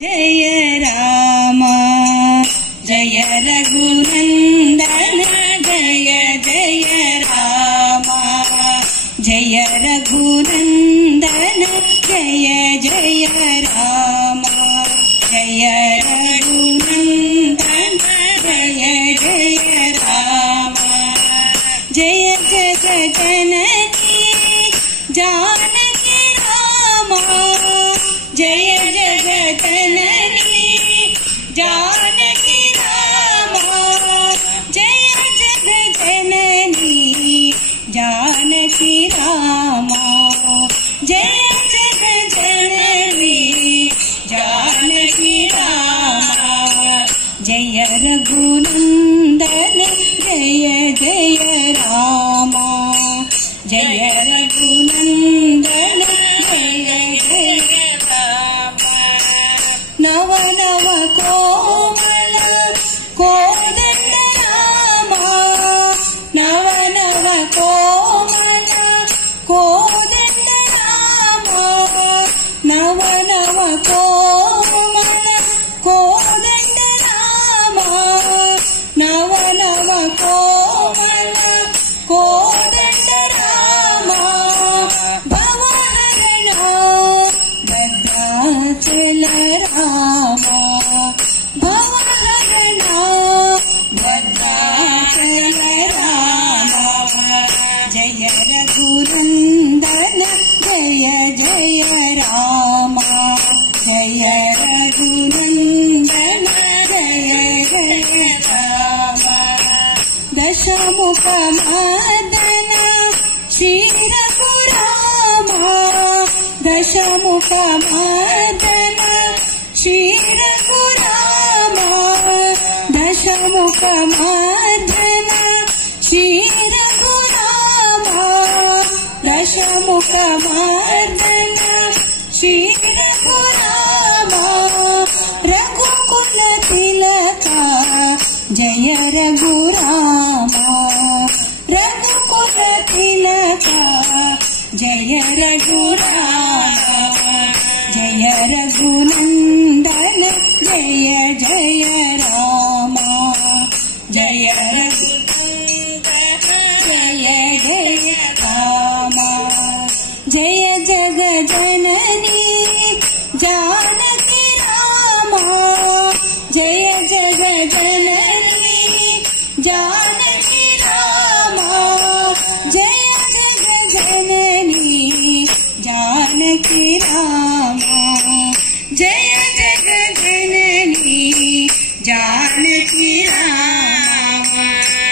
जय राम जय रघुनंदन जय जय राम जय रघुनंदन जय जय राम जय रघुनंदन जय जय राम जय जग जननी जानकी राम जय जग जननी जानकी राम जय जग जननी जानकी राम जय जग जननी जानकी राम जय रघुनंदन जय जय राम जय रघुनंदन जय जय राम नव नव कोमल कोदंड राम नव नव कोमल कोदंड राम नव नव कोमल कोदंड राम नव नव कोमल कोदंड राम भवहरण भद्राचल राम भवहरण भद्राचल राम जय रघुनंदन जय जय राम जय रघुनंदन जय जय राम दशमुख मदन श्री रघुराम दशमुख मदन श्री रघुराम दशमुख मदन श्री रघुराम दशमुख मदन श्री रघुराम रघुकुल तिलका जय रघुराम रघुकुल तिलका जय रघुराम जय रघुनंदन जय जय राम जय रघुनंदन जय जय राम जय जग जननी जानकी राम जय जग जननी जानकी राम जय जग जननी जानकी राम जय जग जननी जानकी राम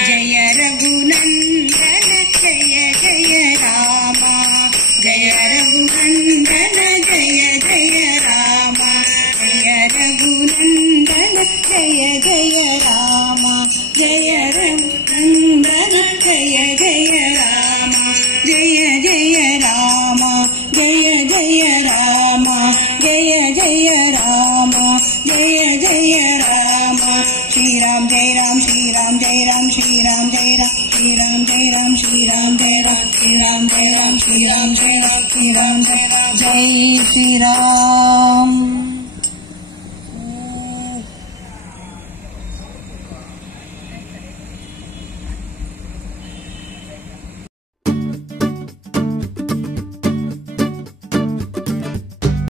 जय रघुनंदन जय जय राम जय रघुनंदन जय जय राम जय रघुनंदन जय जय राम जय रघुनंदन जय जय राम जय जय राम जय जय राम जय जय राम जय जय राम श्री राम जय राम श्री राम जय राम श्री राम जय राम श्री राम जय राम श्री राम जय राम श्री राम जय राम श्री राम जय राम श्री राम जय राम जय श्री राम।